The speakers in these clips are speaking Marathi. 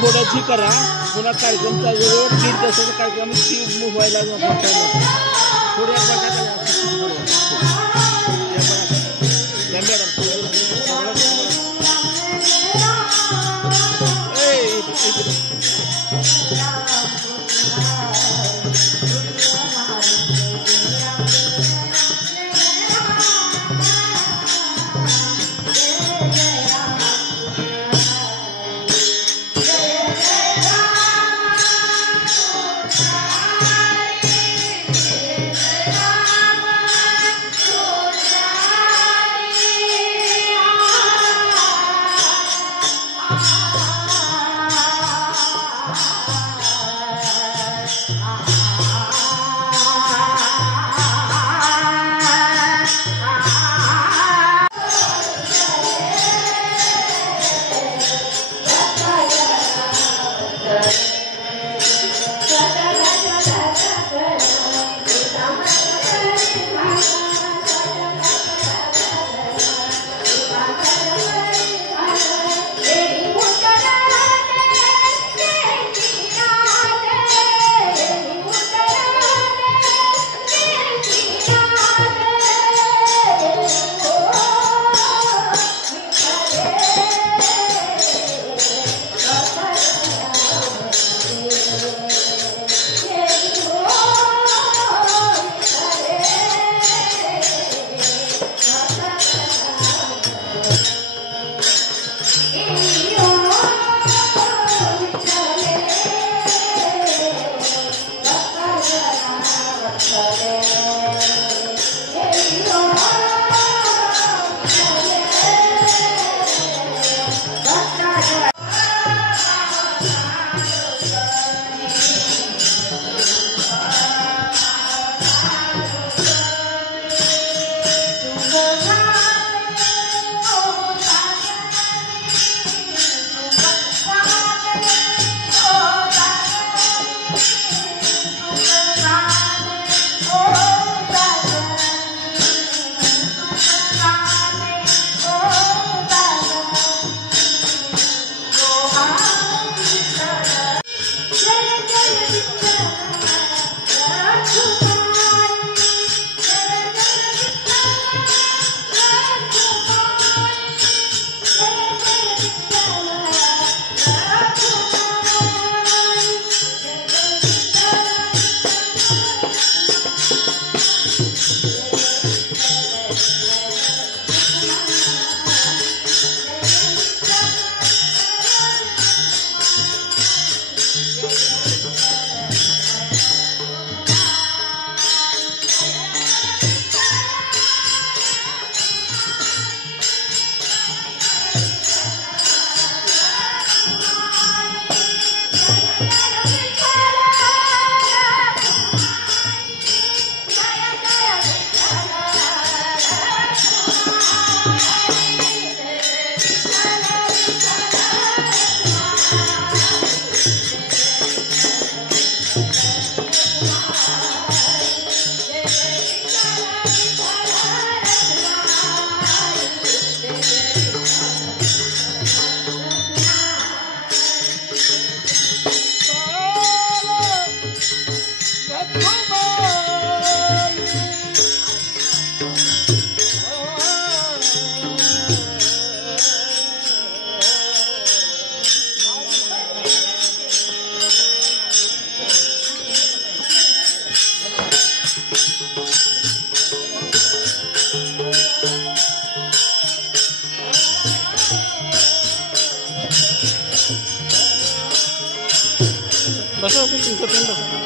थोड्याची करा पुन्हा कार्यक्रमचा वेळेवर 1.5 तासाचा कार्यक्रम ती व्हायला थोड्या बसा आपण तुमचं पण बसा.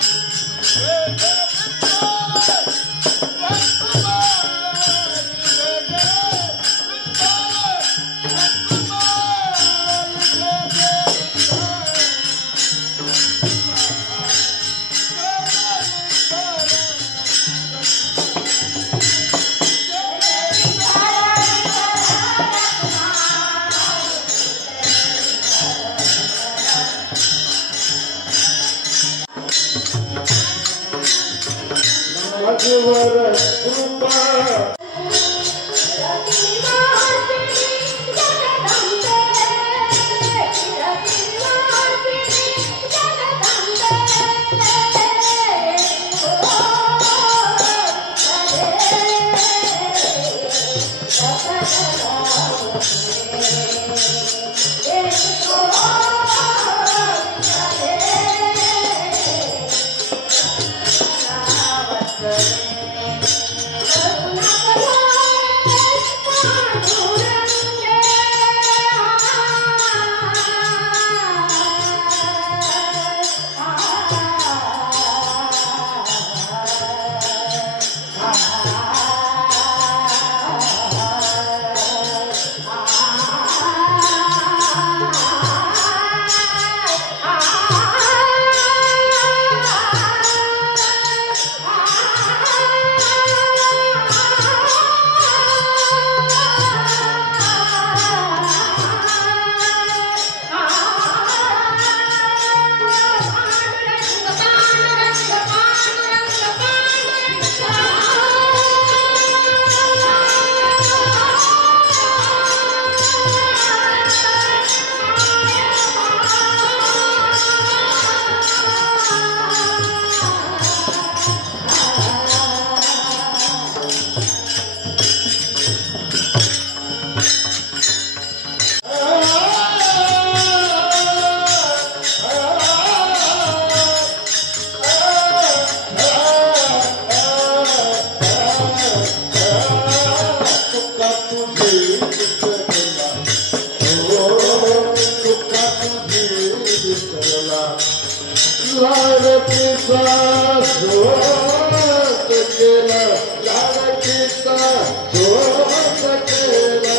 लाडकीचा शोध केला लाडकीचा शोध केला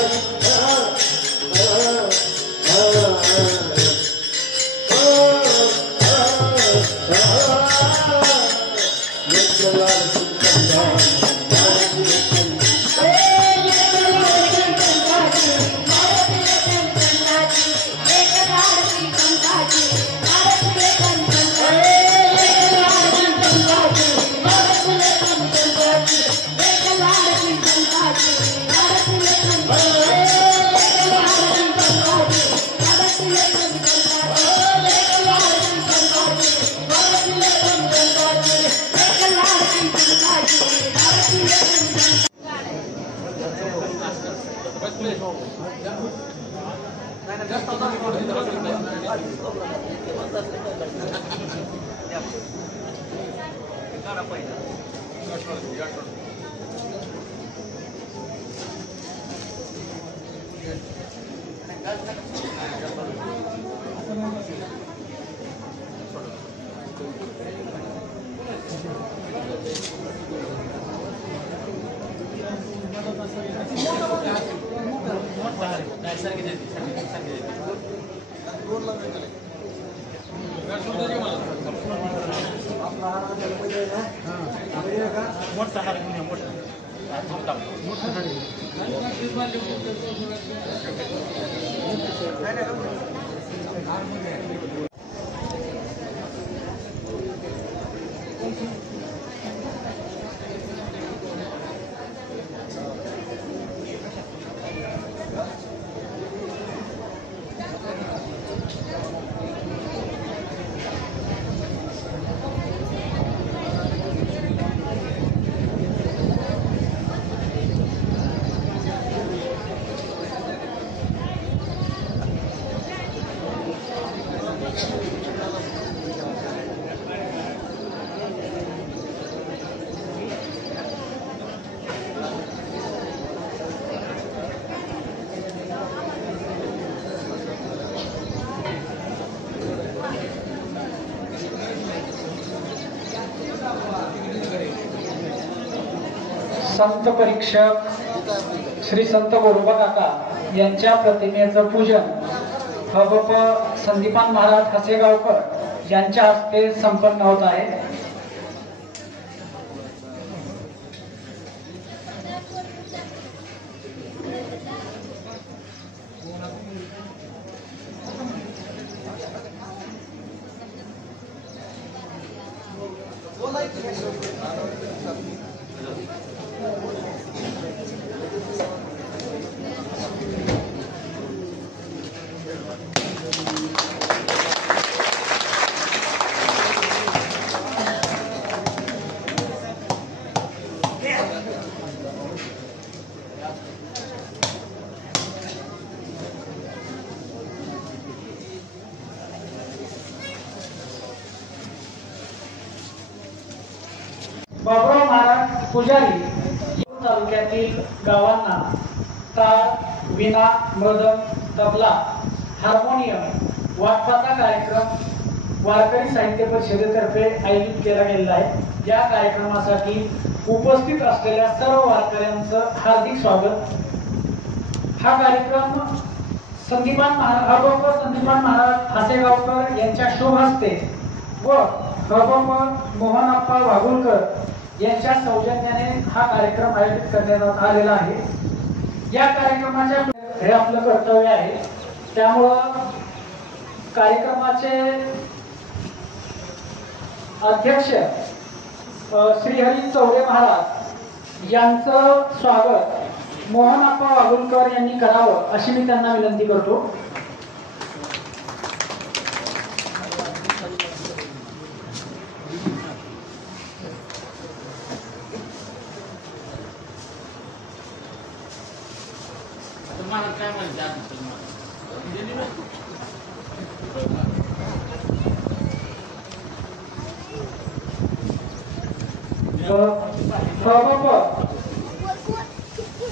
संत परीक्षक श्री संत गोरोबा काका यांच्या प्रतिमेचं पूजन हबप संदीपान महाराज हसेगावकर यांच्या हस्ते संपन्न होत आहे. बाबुराव महाराज पुजारी तालुक्यातील गावांना टाळ, विणा, मृदंग, तबला, हार्मोनियम वाटपाचा कार्यक्रम वारकरी साहित्य परिषदेतर्फे आयोजित केला गेलेला आहे. या कार्यक्रमासाठी उपस्थित असलेल्या सर्व वारकऱ्यांचं हार्दिक स्वागत. हा कार्यक्रम संदीपान महाराज हसेगावकर यांच्या शुभ हस्ते व हबप मोहनप्पा वाघुलकर यांच्या सौजन्याने हा कार्यक्रम आयोजित करण्यात आलेला आहे. या कार्यक्रमाच्या हे आपलं कर्तव्य आहे. त्यामुळं कार्यक्रमाचे अध्यक्ष श्रीहरी चौरे महाराज यांचं स्वागत मोहनप्पा वाघुलकर यांनी करावं अशी मी त्यांना विनंती करतो.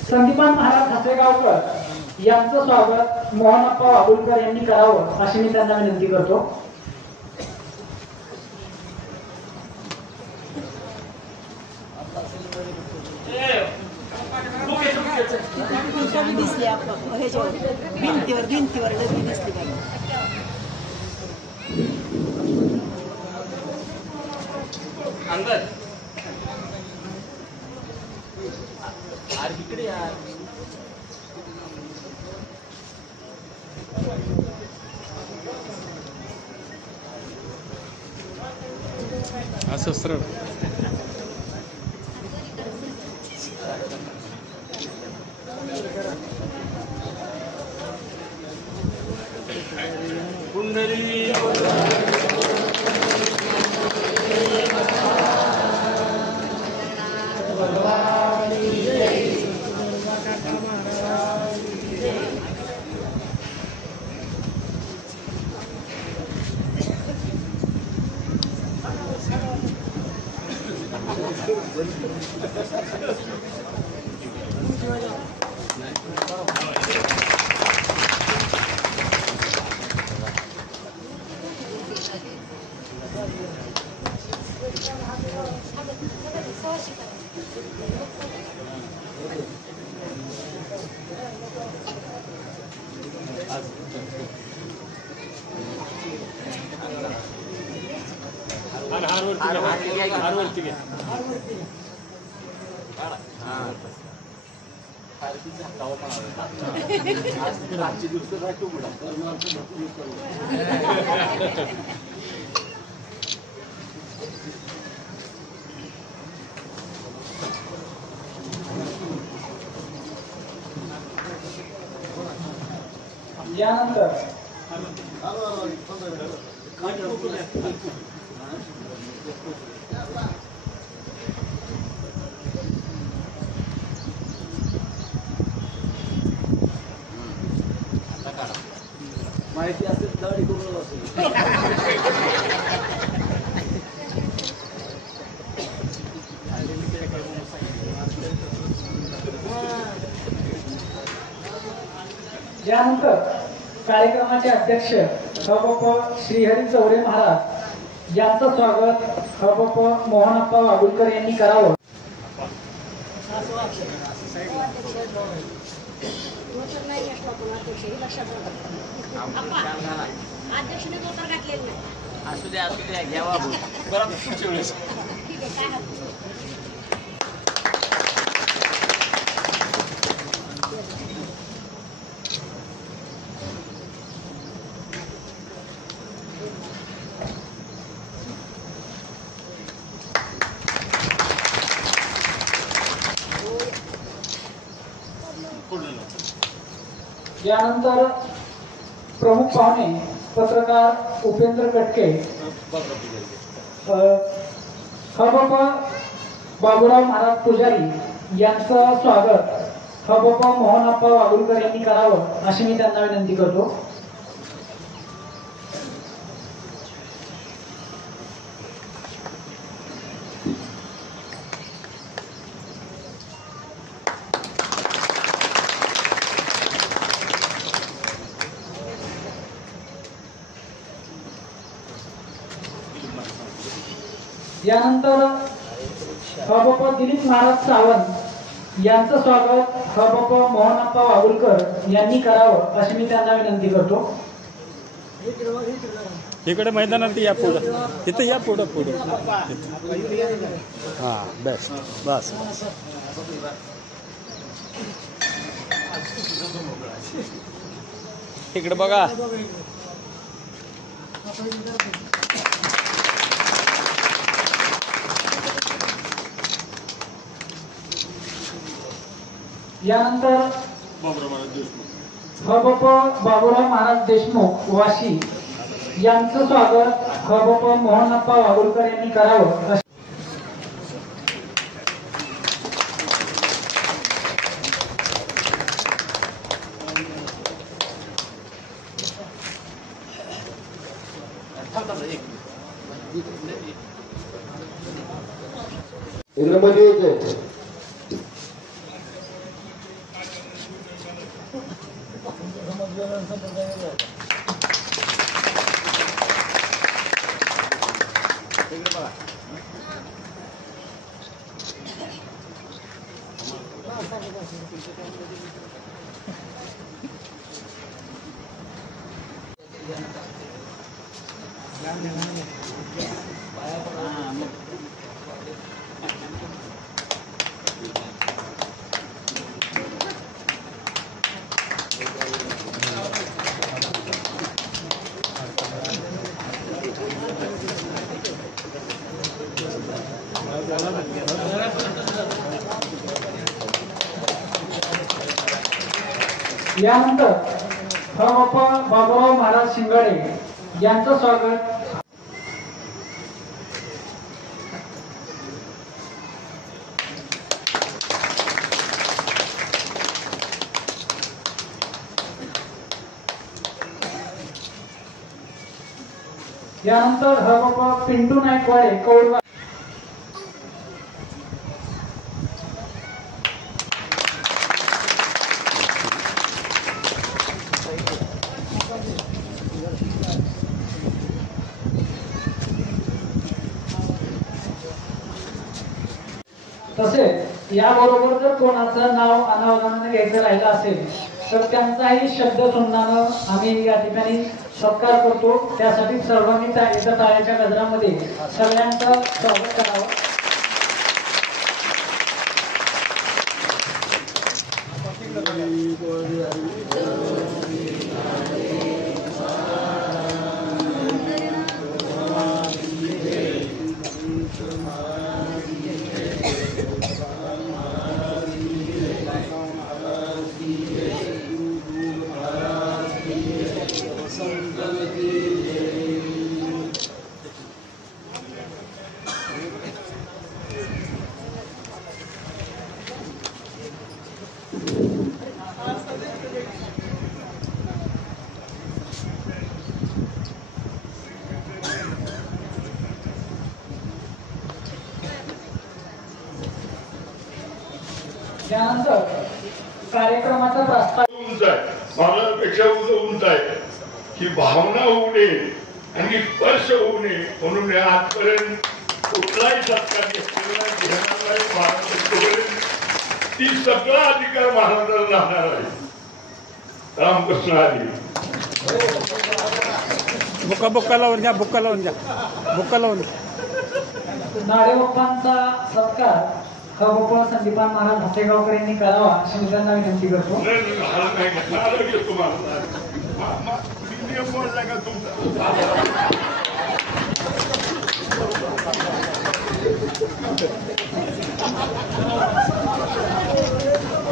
संदीपान महाराज हसेगावकर यांचं स्वागत मोहनप्पा वाघुलकर यांनी करावं अशी मी त्यांना विनंती करतो. डबी दिसली ह्याच्यावर भिंतीवर डबी दिसली बाई. अंदर इकडे यार. असं सरळ पुंडरी हारवरती घे. यानंतर माहिती असेल दाढी करून असेल. यानंतर कार्यक्रमाचे अध्यक्ष हबप श्रीहरी चौरे महाराज यांचं स्वागत हबप मोहनप्पा वागुलकर यांनी करावं. असू द्या घ्यावा बरं पुढच्या वेळेस. यानंतर प्रमुख पाहुणे पत्रकार उपेंद्र कटके, हबप बाबूराव महाराज पुजारी यांचं स्वागत हबप मोहनप्पा वागुलकर यांनी करावं अशी मी त्यांना विनंती करतो. यानंतर हबप दिलीप महाराज सावंत यांचं स्वागत हबप मोहनप्पा वागुलकर यांनी करावं अशी मी त्यांना विनंती करतो. इकडे मैदानात या पुढं, इथं या पुढं पुढं. हां बेस्ट बस. इकडे बघा. यानंतर हबप बाबूराव महाराज देशमुख वाशी यांचं स्वागत हबप मोहनप्पा वागुलकर यांनी करावं. इंद्रमध्ये येते यानंतर बाबूराव महाराज शिंगाडे यांचं स्वागत यानंतर बाबा पिंटू नाईकवाडे कौरवा तसेच याबरोबर जर कोणाचं नाव अनावधानाने घ्यायचं राहिलं असेल तर त्यांचाही शब्द सुन्नानं आम्ही या ठिकाणी सत्कार करतो. त्यासाठी सर्वांनी एका टाळ्याच्या गजरामध्ये सगळ्यांचं स्वागत करावं. त्यानंतर कार्यक्रमाचा प्रस्ताव उंच आहे, भावनापेक्षा उंच आहे की भावना होऊ नये आणि स्पर्श होऊ नये म्हणून आजपर्यंत कुठलाही सत्कार घेतलेला ती सगळा अधिकार महाराजांना राहणार आहे. रामकृष्ण हरी. बुक्का लावून घ्या, बुक्का लावून घ्या, बुक्का लावून घ्या. नाडेबाप्पांचा सत्कार बाबा संदीपान महाराज हसेगावकर यांनी करावा अशी मी त्यांना विनंती करतो.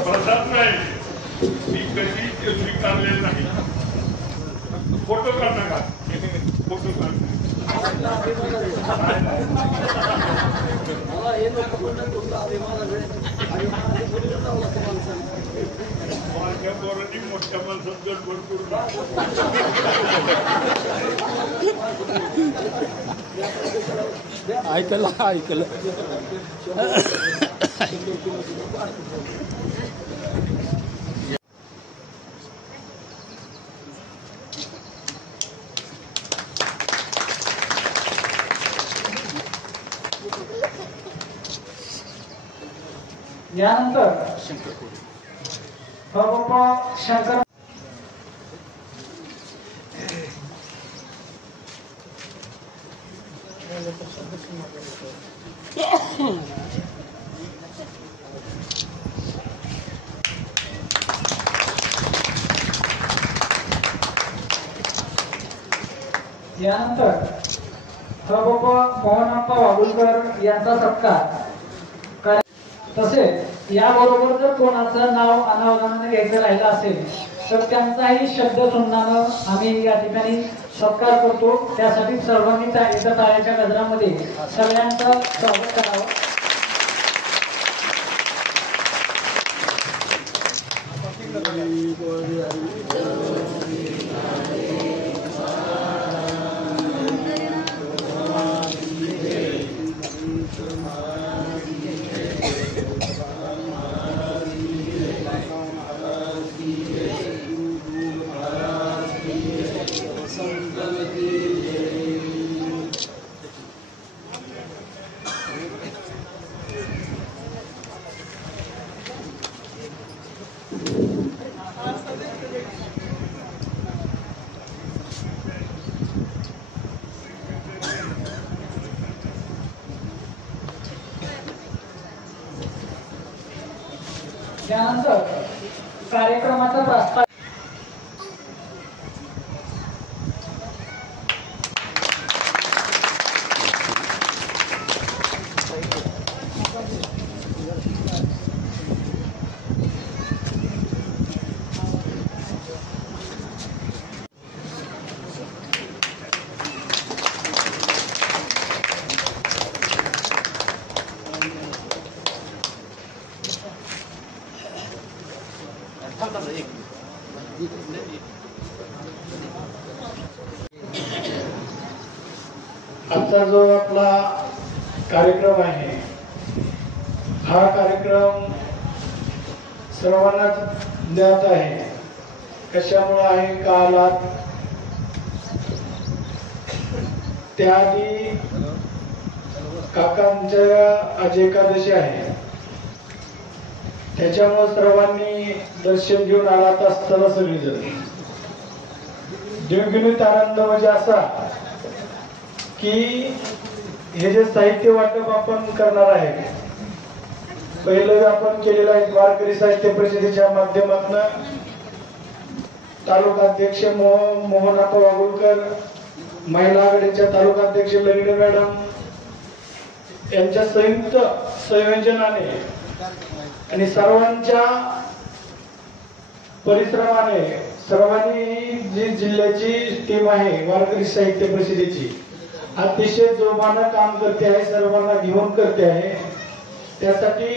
प्रसाद नाही, मी कधी ते स्वीकारलेलं नाही. फोटो काढ नका, फोटो काढ. माझ्या पोरांनी मोठ्या माणसात भरपूर ऐकलं यानंतर बाबा शंकर यानंतर बाबा मोहनप्पा वागुलकर यांचा सत्कार. तसेच याबरोबर जर कोणाचं नाव अनावधानाने घ्यायचं राहिलं असेल तर त्यांचाही शब्द सुन्नानं आम्ही या ठिकाणी सत्कार करतो. त्यासाठी सर्वांनी एका टाळ्याच्या गजरामध्ये सगळ्यांचं स्वागत करावं. त्यानंतर कार्यक्रमाचा प्रस्ताव आजचा जो आपला कार्यक्रम आहे हा कार्यक्रम सर्वांनाच ज्ञात आहे. कशामुळे आहे का आलात त्याआधी काकांच्या आज एकादशी आहे त्याच्यामुळे सर्वांनी दर्शन घेऊन आलात असताना सगळीजण देवगिरीत आनंद म्हणजे असा की हे जे साहित्य वाटप आपण करणार आहे पहिलं आपण केलेलं आहे वारकरी साहित्य परिषदेच्या माध्यमातून तालुका अध्यक्ष मोहनप्पा वागुळकर, महिला आघाडीच्या तालुका अध्यक्ष लंगडे मॅडम यांच्या संयुक्त संयोजनाने आणि सर्वांच्या परिश्रमाने सर्वांनी जी जिल्ह्याची टीम आहे वारकरी साहित्य परिषदेची अतिशय जोमानं काम करते आहे, सर्वांना घेऊन करते आहे. त्यासाठी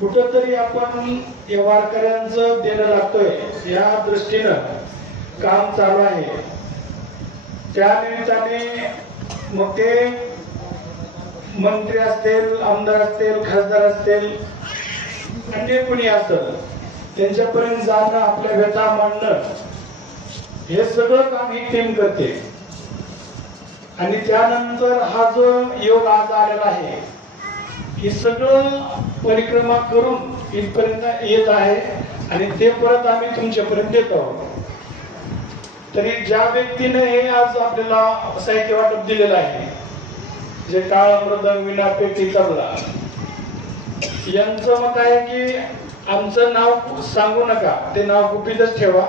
कुठंतरी आपण या वारकऱ्यांचं देणं लागतोय या दृष्टीनं काम चालू आहे. त्या निमित्ताने मग ते मंत्री असतील, आमदार असतील, खासदार असतील, अन्य कोणी असेल त्यांच्यापर्यंत जाणं, आपल्या व्यथा मांडणं हे सगळं काम ही टीम करते. आणि त्यानंतर हा जो योग आज आलेला आहे हे सगळं परिक्रमा करून इथपर्यंत येत आहे आणि ते परत आम्ही तुमच्यापर्यंत देत आहोत. तरी ज्या व्यक्तीने हे आज आपल्याला साहित्य वाटप दिलेलं आहे जे टाळ मृदंग विणा पेटी तबला यांचं मत आहे की आमचं नाव सांगू नका, ते नाव गुपितच ठेवा.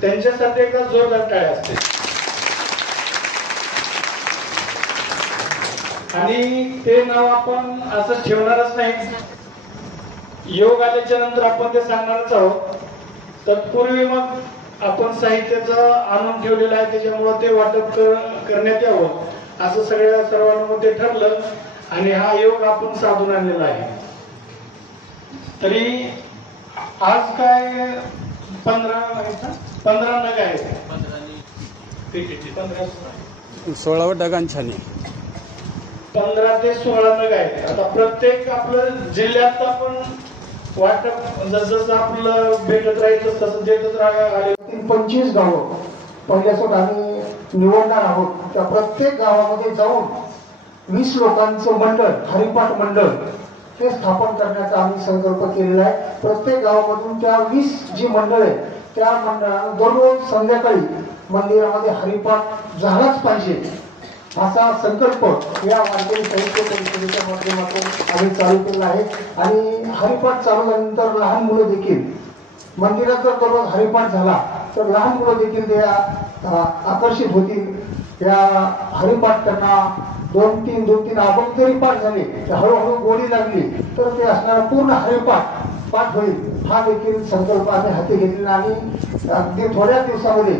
त्यांच्यासाठी एका जोरदार टाळ्या असते. आणि ते नाव आपण असं ठेवणारच नाही. योग आल्याच्या नंतर आपण ते सांगणारच आहोत. तत्पूर्वी मग आपण साहित्याचं आणून ठेवलेलं आहे त्याच्यामुळे ते वाटप करण्यात यावं असं सगळ्या सर्वांमध्ये ठरलं आणि हा योग आपण साधून आणलेला आहे. तरी आज काय 15 नग आहेत. 16 डगांछानी 15 ते 16 नग आहेत. आता प्रत्येक आपलं जिल्ह्यात आपण वाटप जसं आपलं भेटत राहील तसं देतच राहिले. 25 गावं पहिल्यासोबत आम्ही निवडणार आहोत. त्या प्रत्येक गावामध्ये जाऊन 20 लोकांचं मंडळ, हरिपाठ मंडळ हे स्थापन करण्याचा आम्ही संकल्प केलेला आहे. प्रत्येक गावामधून त्या 20 जी मंडळ आहे त्या मंडळाला दररोज संध्याकाळी मंदिरामध्ये हरिपाठ झालाच पाहिजे असा संकल्प या वारकरी साहित्य परिषदेच्या माध्यमातून आम्ही चालू केला आहे. आणि हरिपाठ चालू झाल्यानंतर लहान मुलं देखील मंदिरात जर दररोज हरिपाठ झाला तर लहान मुलं देखील त्या आकर्षित होतील. या हरिपाठ त्यांना 2-3 अभंग जरी पाठ झाले तर हळूहळू गोडी लागली तर ते असणारा पूर्ण हरिपाठ पाठ होईल. हा देखील संकल्प आम्ही हाती घेतलेला आणि अगदी थोड्या दिवसामध्ये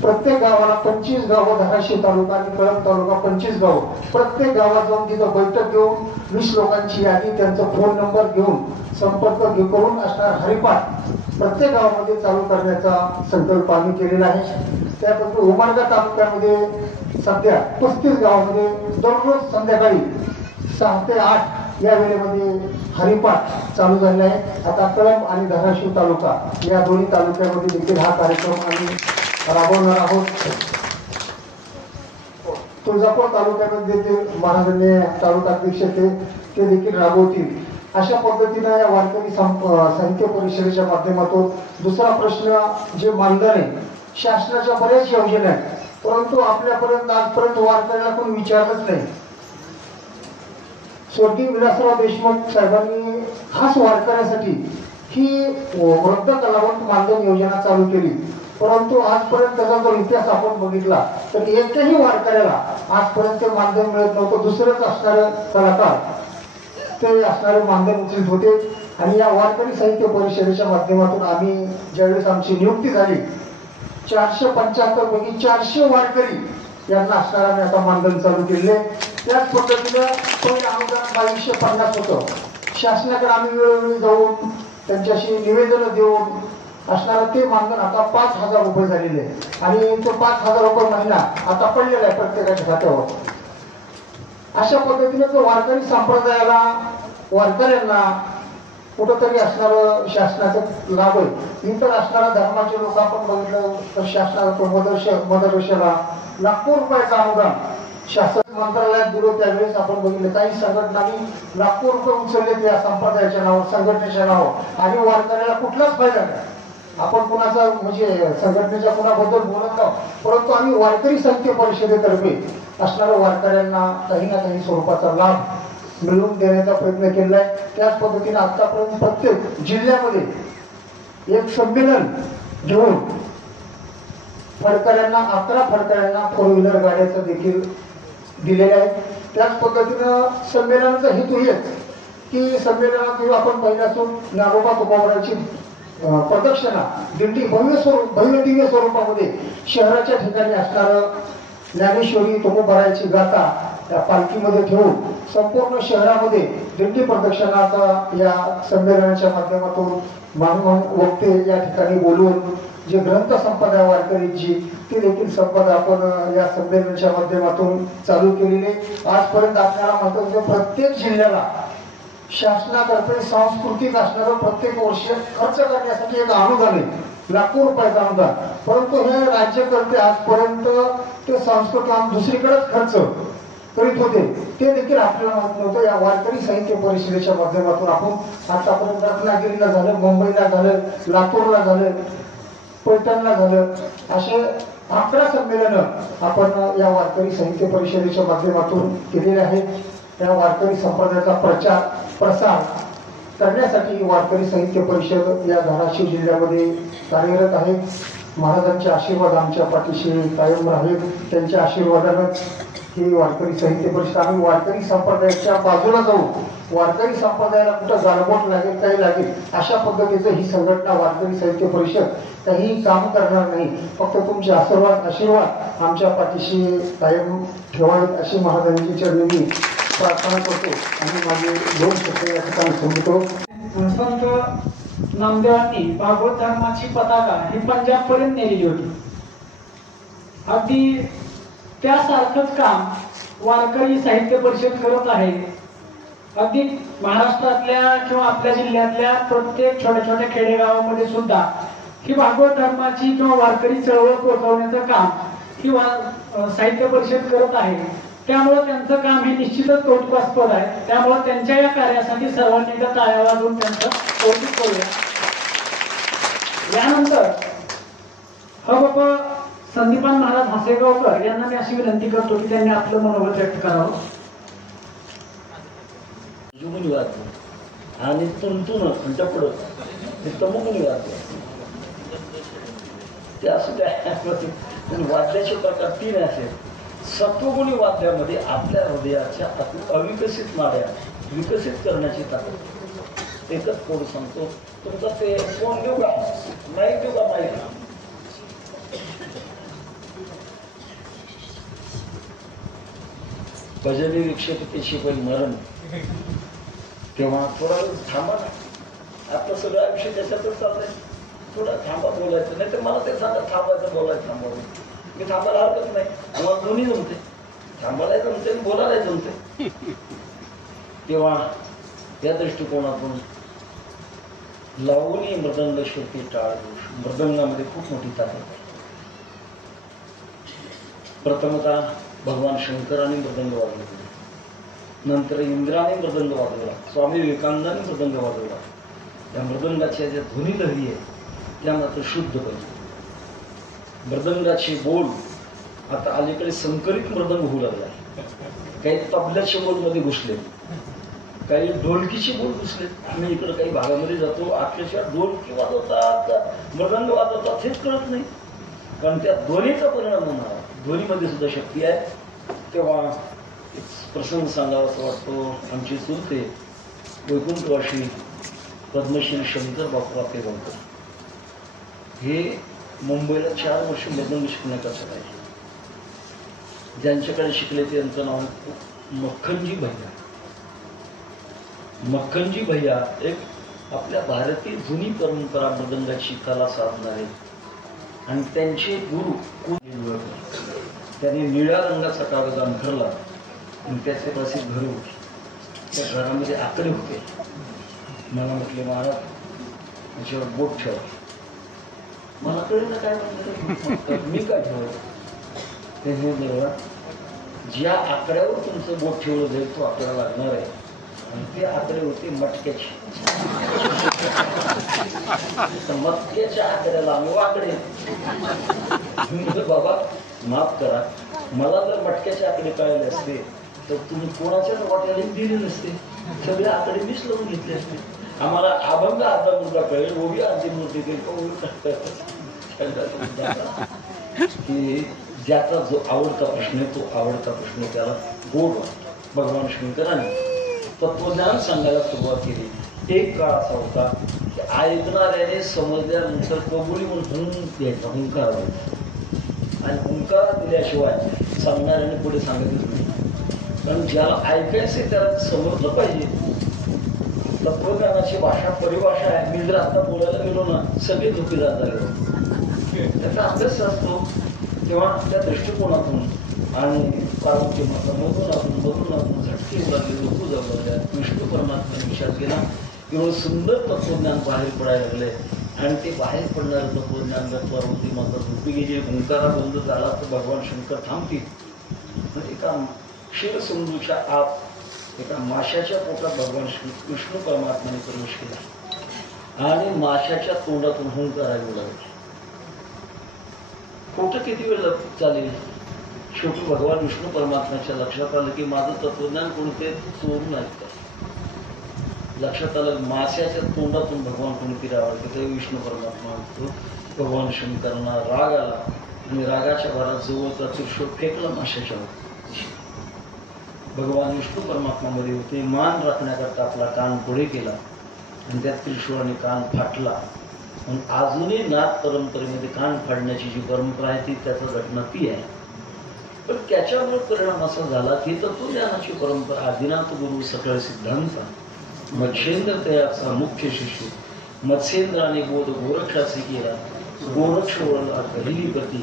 प्रत्येक गावाला 25 गावं, धाराशिव तालुका आणि कळंब तालुका 25 गावं, प्रत्येक गावात जाऊन तिथं बैठक घेऊन 20 लोकांची यादी, त्यांचा फोन नंबर घेऊन संपर्क करून असणार हरिपाठ प्रत्येक गावामध्ये चालू करण्याचा संकल्प आम्ही केलेला आहे. त्याबद्दल उमरगा तालुक्यामध्ये सध्या 35 गावामध्ये दररोज संध्याकाळी 6 ते 8 या वेळेमध्ये हरिपाठ चालू झालेला आहे. आता कळंब आणि धाराशिव तालुका या दोन्ही तालुक्यामध्ये देखील हा कार्यक्रम आम्ही राबवणार आहोत. तुळजापूर तालुक्यामध्ये देखील महाराजांनी तालुका अध्यक्ष ते देखील राबवतील. अशा पद्धतीने या वारकरी साहित्य परिषदेच्या माध्यमातून दुसरा प्रश्न जे मानधन आहे, शासनाच्या बऱ्याच योजना आहेत परंतु आपल्यापर्यंत आजपर्यंत वारकऱ्याला कोण विचारलंच नाही. स्वर्गीय विलासराव देशमुख साहेबांनी खास वारकऱ्यासाठी ही वृद्ध कलावंत मानधन योजना चालू केली, परंतु आजपर्यंत त्याचा जर इतिहास आपण बघितला तर एकही वारकऱ्याला आजपर्यंत मानधन मिळत नव्हतं. दुसरंच असणारं कलाकार ते असणारे मानधन उचलत होते. आणि या वारकरी साहित्य परिषदेच्या माध्यमातून आम्ही ज्यावेळेस आमची नियुक्ती झाली 475 पैकी 400 वारकरी यांना असणारा आम्ही आता मानधन चालू केले. त्याच पद्धतीनं पहिले अनुदान 2250 होतं. शासनाकडे आम्ही वेळोवेळी जाऊन त्यांच्याशी निवेदन देऊन असणारं ते मानधन आता 5000 रुपये झालेले आहे आणि तो 5000 रुपये महिना आता पडलेला आहे प्रत्येकाच्या खात्यावर. अशा पद्धतीने तो वारकरी संप्रदायाला वारकऱ्यांना कुठंतरी असणारं शासनाचा लाभ आहे. इतर असणारा धर्माचे लोक आपण बघितलं तर शासनाला मदरशाला लाखो रुपयाचं अनुदान शासन मंत्रालयात दिलं. त्यावेळेस आपण बघितलं काही संघटनांनी लाखो रुपये उचलले त्या संप्रदायाच्या नावावर, संघटनेच्या नावावर, आणि वारकऱ्याला कुठलाच फायदा नाही. आपण कुणाचा म्हणजे संघटनेच्या कुणाबद्दल बोलत नाही, परंतु आम्ही वारकरी साहित्य परिषदेतर्फे असणाऱ्या वारकऱ्यांना काही ना काही स्वरूपाचा लाभ मिळवून देण्याचा प्रयत्न केला आहे. त्याच पद्धतीने आतापर्यंत प्रत्येक जिल्ह्यामध्ये एक संमेलन घेऊन फडकऱ्यांना 11 फडकऱ्यांना 4 व्हीलर गाड्याचं देखील दिलेलं आहे. त्याच पद्धतीनं संमेलनाचा हेतू हेच की संमेलनात आपण पहिल्यापासून नागोबा तुकोबाराची प्रदक्षिणा दिंडी भव्य दिव्य स्वरूपामध्ये शहराच्या ठिकाणी असणारं ज्ञानेश्वरी तुकोबाराची गाथा त्या पालखीमध्ये ठेवून संपूर्ण शहरामध्ये दिंडी प्रदक्षिणाचा या संमेलनाच्या माध्यमातून महान वक्ते या ठिकाणी बोलून जे ग्रंथ संपदा वारकरीची ती देखील संपदा आपण या संमेलनाच्या माध्यमातून चालू केलेली. आजपर्यंत आपल्याला म्हणतो प्रत्येक जिल्ह्याला शासनातर्फे सांस्कृतिक असणारं प्रत्येक वर्ष खर्च करण्यासाठी एक अनुदान आहे, लाखो रुपयाचं अनुदान. परंतु हे राज्यकर्ते आजपर्यंत ते सांस्कृतिक दुसरीकडेच खर्च करीत होते, ते देखील आपल्याला माहित नव्हतं. या वारकरी साहित्य परिषदेच्या माध्यमातून आपण आतापर्यंत रत्नागिरीला झालं, मुंबईला झालं, लातूरला झालं, पैठणला झालं, असे 11 संमेलन आपण या वारकरी साहित्य परिषदेच्या माध्यमातून केलेले आहेत. या वारकरी संप्रदायाचा प्रचार प्रसार करण्यासाठी वारकरी साहित्य परिषद या धाराशिव जिल्ह्यामध्ये कार्यरत आहे. महाराजांचे आशीर्वाद आमच्या पाठीशी कायम राहील. त्यांच्या आशीर्वादानं ही वारकरी साहित्य परिषद आम्ही वारकरी संप्रदायाच्या बाजूला जाऊ, वारकरी संप्रदायाला कुठं गालबोट लागेल काही लागेल अशा पद्धतीचं ही संघटना वारकरी साहित्य परिषद काही काम करणार नाही. फक्त तुमचे आशीर्वाद आमच्या पाठीशी कायम ठेवावेत अशी महाराजांची चरणी मी प्रार्थना करतो आणि माझे 2 शब्द या ठिकाणी सांगतो. संत नामदेवांनी भागवत धर्माची पताका ही पंजाब पर्यंत नेलेली होती. अगदी त्यासारखंच काम वारकरी साहित्य परिषद करत आहे. अगदी महाराष्ट्रातल्या किंवा आपल्या जिल्ह्यातल्या प्रत्येक छोट्या छोट्या खेडेगावामध्ये सुद्धा ही भागवत धर्माची किंवा वारकरी चळवळ पोहोचवण्याचं काम ही साहित्य परिषद करत आहे. त्यामुळे त्यांचं काम हे निश्चितच कौतुकास्पद आहे. त्यामुळे त्यांच्या या कार्यासाठी सर्वांनी एकदा टाळ्या वाजवून त्यांचं कौतुक करूया. यानंतर हबप संदीपान महाराज हसेगावकर यांना मी अशी विनंती करतो की त्यांनी आपलं मनोगत व्यक्त करावं. आणि तुंतून खंडपड तमुकून वाजलं ते असं काय वाद्याचे प्रकार 3 असेल. सत्वगुणी वाद्यामध्ये आपल्या हृदयाच्या अविकसित माड्या विकसित करण्याची ताकद. एकच कोड सांगतो तुमचा ते कोण देऊ का नाही देऊ का माहिती. भजनी विक्षेपतेशी पण मरण तेव्हा थोडा थांबा ना. आपलं सगळं आयुष्य त्याच्यातच चाललंय. थोडा थांबा बोलायचं नाही तर मला ते सांगा थांबायचं बोलायचं थांबावं. मी थांबायला हरकत नाही. मला दोन्ही जमते, थांबायला जमते आणि बोलायला जमते. तेव्हा या दृष्टिकोनातून लावणी मृदंग श्रुती टाळ मृदंगामध्ये खूप मोठी ताकद आहे. प्रथमतः भगवान शंकराने मृदंग वाजवला, नंतर इंद्राने मृदंग वाजवला, स्वामी विवेकानंदाने मृदंग वाजवला. त्या मृदंगाच्या ज्या ध्वनी लहरी आहे त्या मात्र शुद्ध पाहिजे. मृदंगाचे बोल आता अलीकडे संकरित मृदंग होऊ लागला. काही तबल्याच्या बोलमध्ये घुसले काही ढोलकीचे बोल दिसले. आम्ही इकडे काही भागामध्ये जातो, अक्षरशः ढोलकी वाजवतात, मृदंग वाजवतात, हेच कळत नाही. कारण त्या ध्वनीचा परिणाम होणार, ध्वनीमध्ये सुद्धा शक्ती आहे. तेव्हा एक प्रसंग सांगावा असं वाटतो. आमचे चुलते वैकुंठवासी पद्मश्री शंकर बापू आपेगावकर हे मुंबईला 4 वर्ष मृदंग शिकण्याकरता आहे. ज्यांच्याकडे शिकले ते यांचं नाव मक्खनजी भैया. मक्खनजी भैया एक आपल्या भारतीय जुनी परंपरा मृदंगाची कला साधणारे आणि त्यांचे गुरु त्यांनी निळ्या रंगाचा कागद अंथरला आणि त्याचे पाशी घर होते. त्या घरामध्ये आकडे होते. मला म्हटले महाराज त्याच्यावर बोट ठेवा. मला कळलं ना काय म्हणलं, मी काय ठेवायचं. ते ज्या आकड्यावर तुमचं बोट ठेवलं जाईल तो आकडा लागणार आहे. आणि ते आकडे होते मटक्याचे. मटक्याच्या आकड्याला आम्ही वाकडे. बाबा माफ करा, मला जर मटक्याचे आकडे कळले असते तर तुम्ही कोणाच्याच वाट्याला दिले नसते. सगळे आकडे मीच लावून घेतले असते. आम्हाला अभंग अर्धा मुद्दा कळेल, ओवी अर्धी मूर्ती की ज्याचा जो आवडता प्रश्न आहे तो आवडता प्रश्न त्याला गोड वाटतो. भगवान शंकरांनी तत्वज्ञान सांगायला सुरुवात केली. एक काळ असा होता की ऐकणाऱ्याने समजल्यानंतर कबुली म्हणून द्यायचा, हुंकार द्यायचा. आणि हुंकार दिल्याशिवाय सांगणाऱ्याने पुढे सांगितलं नाही. कारण ज्याला ऐकायचं त्याला समजलं पाहिजे. तत्वज्ञानाची भाषा परिभाषा आहे. मी जर आता बोलायला गेलो ना सगळे झोपीदार झाले. त्याचा अभ्यास असतो. तेव्हा त्या दृष्टिकोनातून आणि मधून झटके उडाले, लोक जवळ विष्णू परमात्मा विचार केला. एवढं सुंदर तत्वज्ञान बाहेर पडायला लागले. आणि ते बाहेर पडणारं तत्वज्ञान पार्वती माता झोपी गेली. हुंकारा बंद झाला तर भगवान शंकर थांबतील. एका क्षीरसिंधूच्या आत एका माशाच्या पोटात भगवान विष्णू परमात्माने प्रवेश केला आणि माशाच्या तोंडातून हुंकारा येऊ लागले. खोटं किती वेळ चालेल. शेवटी भगवान विष्णू परमात्म्याच्या लक्षात आलं की माझं तत्वज्ञान कोणते चोरून ऐकतं. लक्षात आलं माशाच्या तोंडातून भगवान कोणीतरी आवडते. ते विष्णू परमात्मा म्हणतो. भगवान शंकरांना राग आला आणि रागाच्या भरात जवळचा त्रिशूळ फेकला माशाच्यावर. भगवान विष्णू परमात्मामध्ये होते. मान राखण्याकरता आपला कान पुढे केला आणि त्या त्रिशूळाने कान फाटला. पण अजूनही नाथ परंपरेमध्ये कान फाडण्याची जी परंपरा आहे ती त्याचा घटना ती आहे. पण त्याच्यावर परिणाम असा झाला की तत्वज्ञानाची परंपरा आदिनाथ गुरु सकळ सिद्धांचा मत्स्येंद्र त्याचा मुख्य शिष्य. मत्स्येंद्राने बोध गोरक्षाचे केला. गोरक्ष वळला गहिनीपती.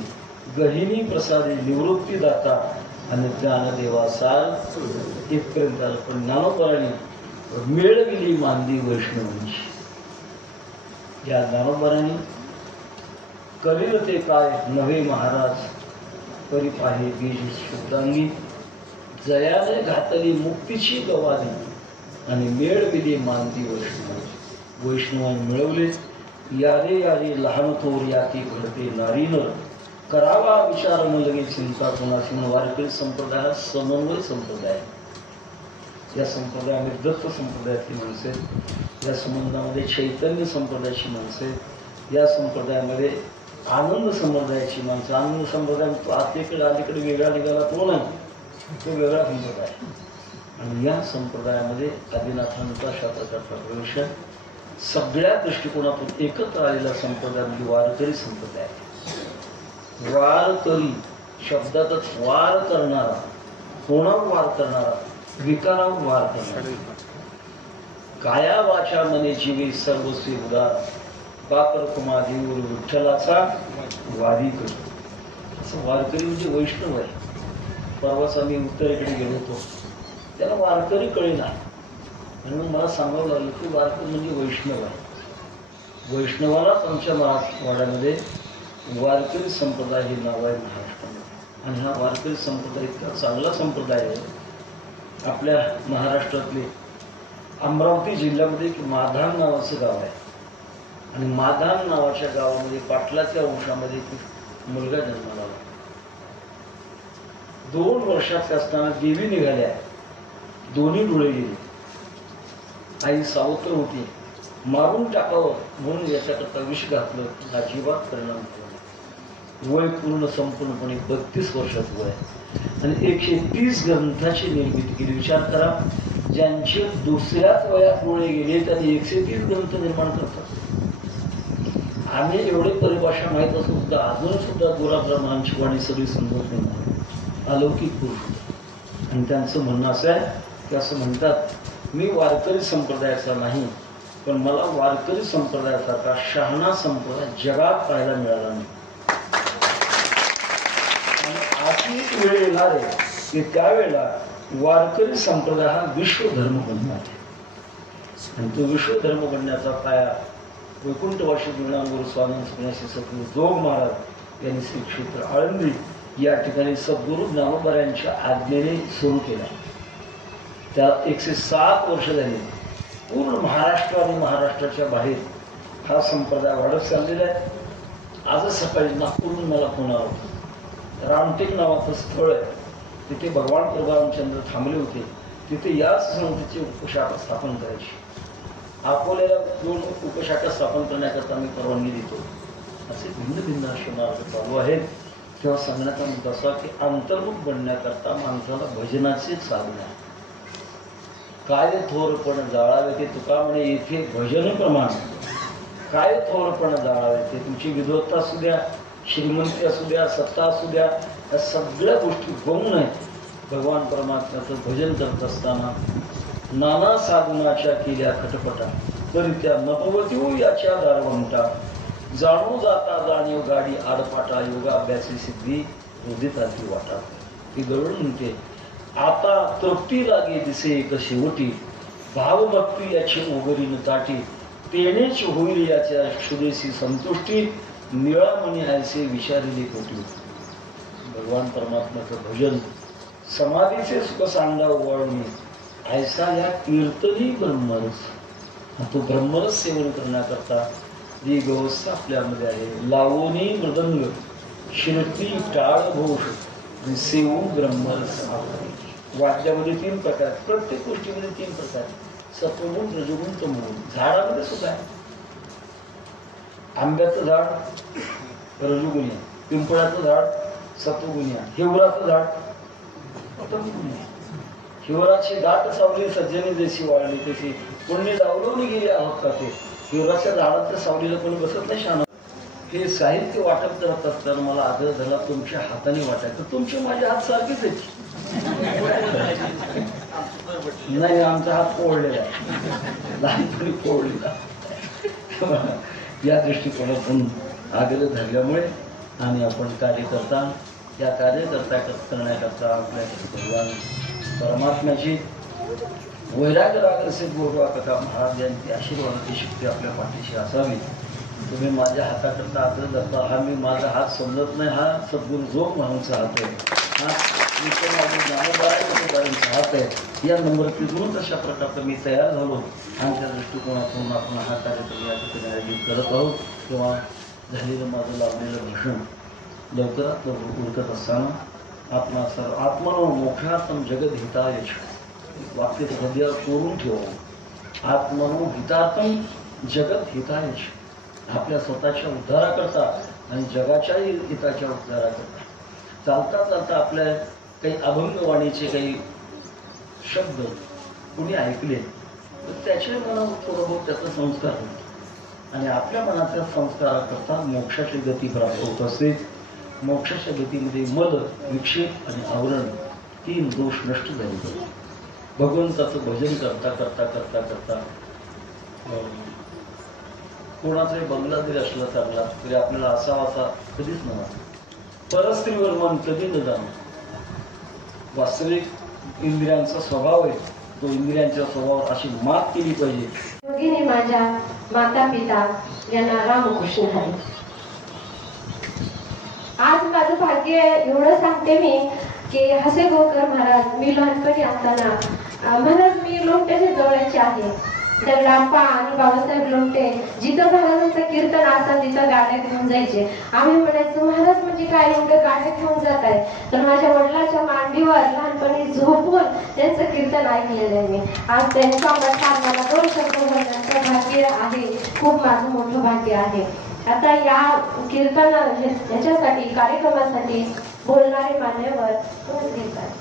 गहिनी प्रसादी निवृत्ती दाता आणि ज्ञानदेवा साल इथपर्यंत आलं. पण ज्ञानोबराने मिळविली मांदी वैष्णवांची. या ज्ञानोबराने करील ते काय नव्हे महाराज परी पाहे बीज शुद्धांगी. जयाने घातली मुक्तीची गवादी आणि मिळविली मांदी वैष्णवांची. वैष्णवांनी मिळवले. यारे यारे लहान थोर याती घडते नारीनं. करावा विचार न लगे चिंता कोणाची. म्हणून वारकरी संप्रदाय हा समन्वय संप्रदाय. या संप्रदायामध्ये दत्त संप्रदायातली माणसं आहेत. या संबंधामध्ये चैतन्य संप्रदायाची माणसं आहेत. या संप्रदायामध्ये आनंद संप्रदायाची माणसं. आनंद संप्रदाय तो आतेकडे अलीकडे वेगळा निघाला तो नाही, तो वेगळा संप्रदाय. आणि या संप्रदायामध्ये आदिनाथांचा शास्त्राचा प्रवेश सगळ्या दृष्टिकोनातून एकत्र आलेला संप्रदाय म्हणजे वारकरी संप्रदाय. वारकरी शब्दातच वार करणारा, कोणावर वार करणारा, विकारावर वार करणारा. काया वाचा मने जीवी सर्वस्वी उदार. बापर कुमादेवर विठ्ठलाचा वारी करतो. असं वारकरी म्हणजे वैष्णव आहे. परवाच आम्ही उत्तरेकडे गेलो होतो. त्याला वारकरी कळेना आणि मग मला सांगावं लागलं की वारकरी म्हणजे वैष्णव आहे. वैष्णवालाच आमच्या मराठवाड्यामध्ये वारकरी संप्रदाय हे नाव आहे महाराष्ट्रामध्ये. आणि हा वारकरी संप्रदाय इतका चांगला संप्रदाय आहे. आपल्या महाराष्ट्रातले अमरावती जिल्ह्यामध्ये एक माधान नावाचं गाव आहे. आणि माधान नावाच्या गावामध्ये पाटलाच्या वंशामध्ये एक मुलगा जन्माला आला. 2 वर्षाचे असताना देवी निघाल्या. दोन्ही डोळे गेले आई सावत्र होती, मारून टाकावं म्हणून याच्याकरता विष घातलं, अजिबात परिणाम झाला. वय पूर्ण संपूर्णपणे 32 वर्षाचं वय आणि 130 ग्रंथाची निर्मिती केली. विचार करा, ज्यांचे दुसऱ्याच वयात डोळे गेले त्यांनी 130 ग्रंथ निर्माण करतात. आम्ही एवढे परिभाषा माहीत असून सुद्धा अजून सुद्धा गुलाबरामांची वाणी सगळी समजत नाही. अलौकिक पुरुष. आणि त्यांचं म्हणणं असं आहे की असं म्हणतात, मी वारकरी संप्रदायाचा नाही, पण मला वारकरी संप्रदायासारखा शहाणा संप्रदाय जगात पाहायला मिळाला नाही. आणि अशी वेळ येणार आहे की त्यावेळेला वारकरी संप्रदाय हा विश्वधर्म बनणार आहे. आणि तो विश्वधर्म बनण्याचा पाया वैकुंठवासी ज्ञानगुरु स्वामी सन्यासी सद्गुरू जोग महाराज यांनी श्री क्षेत्र आळंदी या ठिकाणी सद्गुरू ज्ञानोबा यांच्या आज्ञेने सुरू केला. त्या 107 वर्ष झाली. पूर्ण महाराष्ट्र आणि महाराष्ट्राच्या बाहेर हा संप्रदाय वाढत चाललेला आहे. आजच सकाळी नागपूरहून मला फोन आला होता. रामटेक नावाचं स्थळ आहे, तिथे भगवान प्रभू रामचंद्र थांबले होते. तिथे याच संस्थेची उपशाखा स्थापन करायची. अकोल्याला 2 उपशाखा स्थापन करण्याकरता मी परवानगी देतो. असे भिन्न भिन्न असे मार्ग चालू आहेत. तेव्हा सांगण्याचा मुद्दा असा की अंतर्मुख बनण्याकरता माणसाला भजनाचे साधन आहे. काय थोरपण जाळावे ते तुका म्हणे, येथे भजन प्रमाण. काय थोरपण जाळावे ते तुमची विद्वत्ता असू द्या, श्रीमंती असू द्या, सत्ता असू द्या, या सगळ्या गोष्टी गौण आहेत. भगवान परमात्म्याचं भजन करत असताना नाना साधनाच्या केल्या खटपटा, तरी त्या नपवती याच्या दारवंटा. जाणू जाता जाणीव गाडी आडपाटा, योगाभ्यासी सिद्धी हृदिताची वाटा. ती गरुड म्हणते, आता तृप्ती लागे दिसे एक शेवटी, भावभक्ती याची ओगरीन ताटी. तेनेच होईल याच्या क्षुदेशी संतुष्टी, निळामणी ऐसे विचारिले कोटी. भगवान परमात्म्याचं भजन समाधीचे सुख सांडा ओवाळणी, ऐसा या कीर्तनी ब्रह्मरस. तो ब्रह्मरस सेवन करण्याकरता जी व्यवस्था आपल्यामध्ये आहे. लावणी मृदंग शिरती टाळ घोष सेवून ब्रह्मरस. वाद्यामध्ये 3 प्रकार, प्रत्येक गोष्टीमध्ये 3 प्रकार, सत्वगुण, रजोगुण, तमोगुण. झाडामध्ये सुद्धा आहे. आंब्याचं झाड रजोगुणी, पिंपळाचं झाड सत्वगुणी, हिवराचं झाड तमोगुणी. हिवराची दाट सावली सज्जनी जशी वाळली तशी कोणी डावलवून गेले आहोत का ते. हिवराच्या झाडाच्या सावलीला कोणी बसत नाही. शान हे साहित्य वाटप करत असताना मला आग्रह झाला, तुमच्या हाताने वाटायचं. तुमचे माझे हात सारखेच आहेत. नाही, आमचा हात पोळलेला आहे, लहानपणी पोळलेला. या दृष्टिकोनातून आग्रह धरल्यामुळे आणि आपण कार्यकर्ता या कार्यकर्ता करण्याकरता आपल्याकडे भगवान परमात्म्याची वैराग्य रागरसिक गोडवा कथा महाराज यांची आशीर्वादाची शक्ती आपल्या पाठीशी असावी. तुम्ही माझ्या हाताकरता आग्रह धरता. हा मी माझा हात समजत नाही, हा सद्गुरू जोग महाराजांचा हात आहे, हा ज्ञानोबारायांचा हात आहे. या नम्रतेतून तशा प्रकारचं मी तयार झालो आणि त्या दृष्टिकोनातून आपण हा कार्यक्रम या ठिकाणी आयोजित करत आहोत. तेव्हा झालेलं माझं लाभलेलं भाषण लवकरात लवकर उरकत असताना आत्मनो मोक्षार्थम जगद हिताय, वाक्य हृदयावर कोरून ठेवा. आत्मनो हितार्थम जगत हिताय, आपल्या स्वतःच्या उद्धाराकरता आणि जगाच्याही हिताच्या उद्धाराकरता. चालता चालता आपल्या काही अभंगवाणीचे काही शब्द कुणी ऐकले तर त्याच्या मनावर थोडं बहुत त्याचा संस्कार होतो आणि आपल्या मनाच्या संस्काराकरता मोक्षाची गती प्राप्त होत असते. मोक्षाच्या गतीमध्ये मल, विक्षेप आणि आवरण 3 दोष नष्ट झाले. भगवंताचं भजन करता करता करता करता कोणाचाही बंगला जरी असला चांगला तरी आपल्याला असावा असा कधीच नव्हता. परस्त्रीवर मन कधी न जाणं. वास्तविक इंद्रियांचा स्वभाव आहे, तो इंद्रियांच्या स्वभावावर अशी मात केली पाहिजे. योगिनी माझ्या माता पिता यांना रामकृष्ण हरी. आज माझं भाग्य एवढं सांगते मी की हसेगावकर महाराज, मी लहानपणी असताना महाराज मी लोमट्याच्या जवळचे आहे दगडाप्पा आणि बाबासाहेब लोमटे जिथं महाराजांचं कीर्तन असाल तिथं गाड्या घेऊन जायचे. आम्ही म्हणायचो महाराज म्हणजे काय एवढं गाड्या घेऊन जात आहे. तर माझ्या वडिलांच्या मांडीवर लहानपणी झोपून त्यांचं कीर्तन ऐकलेलं आहे मी. आज त्यांच्या मठात मला 2 शब्द बोलण्याचं भाग्य आहे. खूप माझं मोठं भाग्य आहे. आता या कीर्तन ह्याच्यासाठी कार्यक्रमासाठी बोलणारे मान्यवर तुम्हीच घेतात.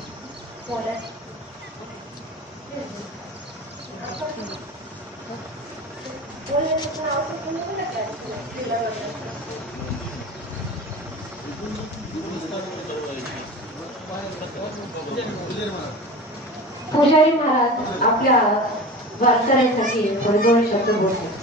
पुजारी महाराज आपल्या वारकऱ्यांसाठी थोडे 2 शब्द बोलतात.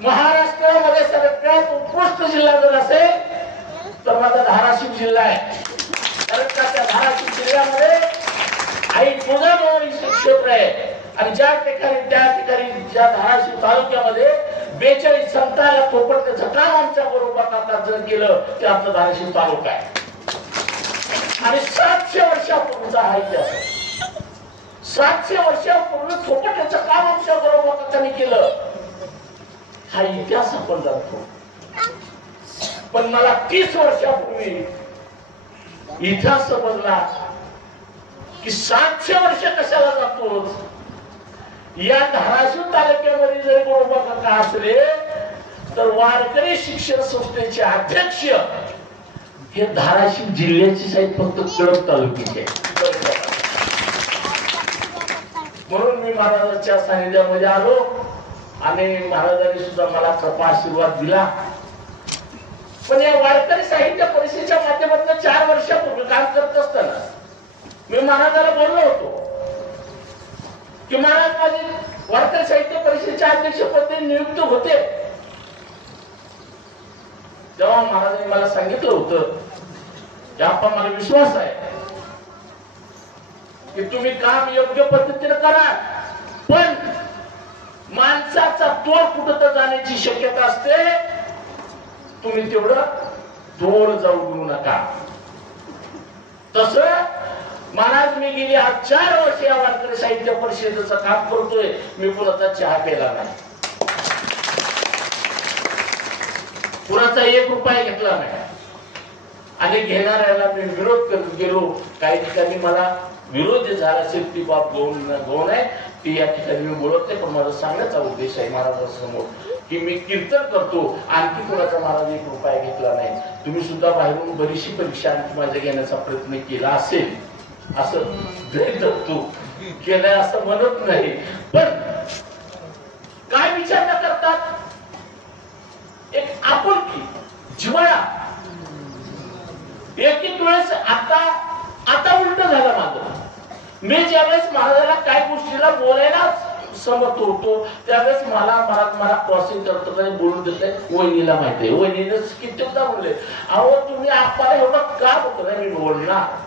महाराष्ट्रामध्ये सगळ्यात उत्कृष्ट जिल्हा जर असेल तर माझा धाराशिव जिल्हा आहे. कारण का त्या धाराशिव जिल्ह्यामध्ये आई तुळजाभवानी क्षेत्र आहे. आणि ज्या ठिकाणी ज्या धाराशिव तालुक्यामध्ये 42 संतांना पोपटचं काम आमच्या बरोबर जर केलं ते आमचं धाराशिव तालुका आहे. आणि 700 वर्षापूर्वीचा हा इतिहास आहे. 700 वर्षापूर्वी पोपटाचं काम आमच्या बरोबर त्यांनी केलं हा इतिहास आपण जाणतो. पण मला 30 वर्षापूर्वी इतिहास समजला की 700 वर्ष कशाला जातो. या धाराशिव तालुक्यामध्ये जरी गोरोबा काका असले तर वारकरी शिक्षण संस्थेचे अध्यक्ष हे धाराशिव जिल्ह्याचे साहेब फक्त कडक तालुक्याचे. म्हणून मी महाराजांच्या सानिध्यामध्ये आलो आणि महाराजांनी सुद्धा मला कृपा आशीर्वाद दिला. पण या वारकरी साहित्य परिषदेच्या माध्यमातून 4 वर्षापूर्वी काम करत असताना मी महाराजाला बोललो होतो की महाराज माझे वारकरी साहित्य परिषदेच्या अध्यक्षपदी नियुक्त होते. तेव्हा महाराजांनी मला सांगितलं होतं की आपण मला विश्वास आहे की तुम्ही काम योग्य पद्धतीने करा, पण माणसाचा तोड कुठं तर जाण्याची शक्यता असते. तुम्ही तेवढं तोड जाऊ देऊ नका. तसं महाराज मी गेली आज 4 वर्ष या वारकरी साहित्य परिषदेचं काम करतोय. मी कुणाचा चहा प्यायला नाही, कुणाचा 1 रुपया घेतला नाही. आणि घेणाऱ्याला मी विरोध करत गेलो. काही ठिकाणी मला विरोध झाला असेल ती बाब गौण आहे, ती या ठिकाणी मी बोलत नाही. पण माझा सांगण्याचा उद्देश आहे महाराजांसमोर की मी कीर्तन करतो. आणखी कुणाचा महाराज 1 रुपया घेतला नाही. तुम्ही सुद्धा बाहेरून बरीचशी परीक्षा आणखी माझ्या घेण्याचा प्रयत्न केला असेल असं गैर धरतो केलंय असं म्हणत नाही. पण काय विचार न करतात एक आपुलकी जिव्हाळा. एक वेळेस आता उलट झालं माझं. मी ज्यावेळेस महाराजाला काय गोष्टीला बोलायला समर्थ होतो त्यावेळेस मला क्रॉसिंग करतो बोलून देते. वहिनीला माहिती आहे, वहिनीने कित्येकदा बोलले अहो तुम्ही आपल्याला एवढं का बोलतो नाही मी बोलणार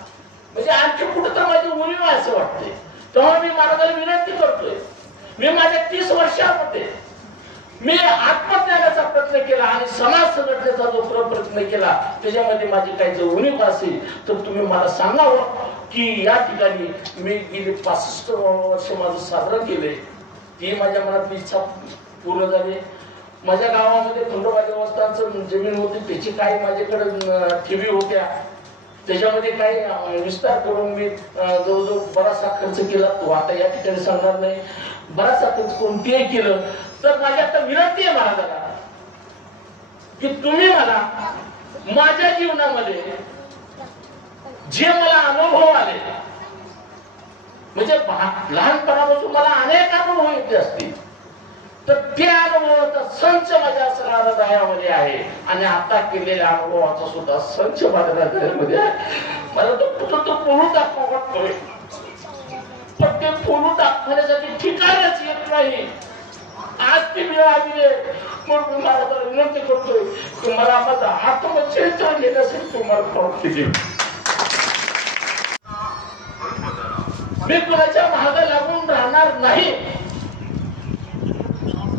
म्हणजे आणखी कुठं तर माझी उणीव आहे असं वाटते. तेव्हा मी महाराजाला विनंती करतोय. मी माझ्या 30 वर्षामध्ये मी आत्मज्ञानाचा प्रयत्न केला आणि समाज संघटनेचा जो प्रयत्न केला त्याच्यामध्ये माझी काही जर उणीव असेल तर तुम्ही मला सांगावं की या ठिकाणी मी गेली 65 वर्ष माझं साजरं केले. ती माझ्या मनातली इच्छा पूर्ण झाली. माझ्या गावामध्ये खंडोबा देवस्थानचं जमीन होती त्याची काही माझ्याकडे ठेवी होत्या. त्याच्यामध्ये काही विस्तार करून मी जवळजवळ बराचसा खर्च केला. तो आता या ठिकाणी सांगणार नाही. बराचसा खर्च कोणतीही केलं तर माझी आता विनंती आहे महाराजाला की तुम्ही मला माझ्या जीवनामध्ये जे मला अनुभव आले म्हणजे लहानपणापासून मला अनेक अनुभव येते असतील तर त्या अनुभवाचा संच माझ्या सगळ्या हृदयामध्ये आहे. आणि आता केलेल्या अनुभवाचा सुद्धा संच माझ्या हृदयामध्ये आहे. मला तो कुठं तो बोलून दाखवतोय पण ते बोलून दाखवण्यासाठी ठिकाणच येत नाही. आज ती वेळ आली आहे म्हणून मी महाराजांना विनंती करतोय की मला माझा आत्मचरित्र घेण्यासाठी तुम्हाला प्रवृत्ती देऊ. मी कुणाच्या मागे लागून राहणार नाही.